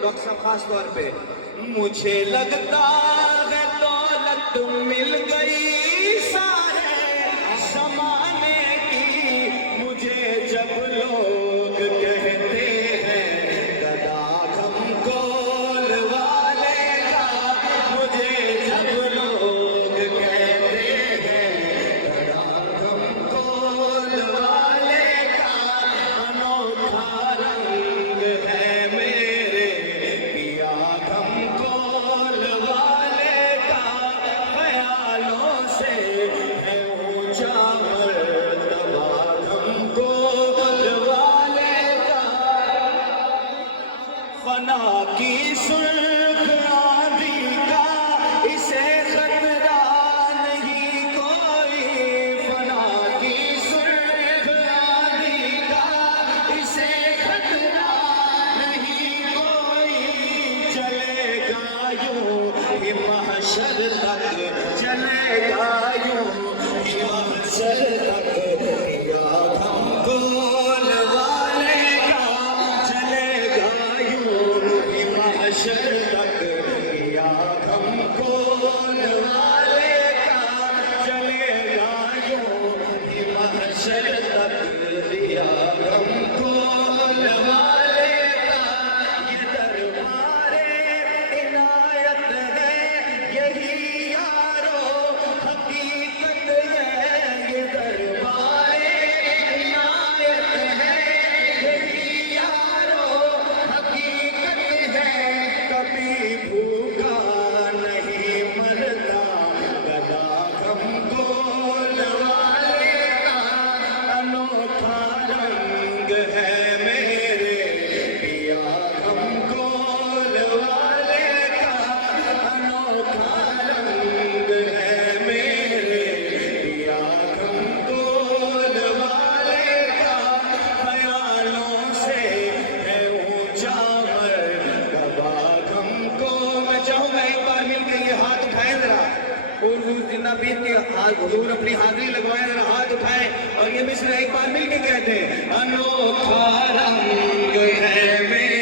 doctor صاحب خاص طور پہ مجھے لگتا ہے دولت مل گئی سارے زمانے کی مجھے جب لوگ کہتے ہیں گدا کم کول والے کا مجھے جب لوگ کہتے ہیں گدا کم کول والے کا انوکھا رنگ ہے میرے پیا کم کول والے کا خیالوں سے ہے اونچا مرتبہ کم کول والے کا فنا کی سرخ آندھی کا اسے خطرہ نہیں کوئی فنا کی سرخ آندھی کا اسے خطرہ نہیں کوئی چلے گا یوں یہ محشر تک چلے گا یوں یہ محشر تک یا ہم کول والے کا چلے گا یوں یہ محشر تک یا ہم کول والے کا چلے گا یوں یہ محشر تک یا ہم کول والے کا یہ دربار عنایت ہے یہی یارو حقیقت ہے یہ دربار عنایت ہے یہی یارو حقیقت ہے کبھی بھوکا نہیں مرتا گدا کم کول والے کا انوکھا رنگ ہے میرے پیا کم کول والے کا انوکھا رنگ ہے میرے پیا کم کول والے کا خیالوں سے ہے اونچا مرتبہ کم کو میں چاہوں گا ایک بار مل کے یہ ہاتھ اٹھائیں ذرا حضور زندہ پیر کے ہاتھ حضور اپنی حاضری لگوائیں ذرا ہاتھ اٹھائیں اور یہ مصرع ایک بار مل کے کہتے ہیں انوکھا رنگ ہے میرے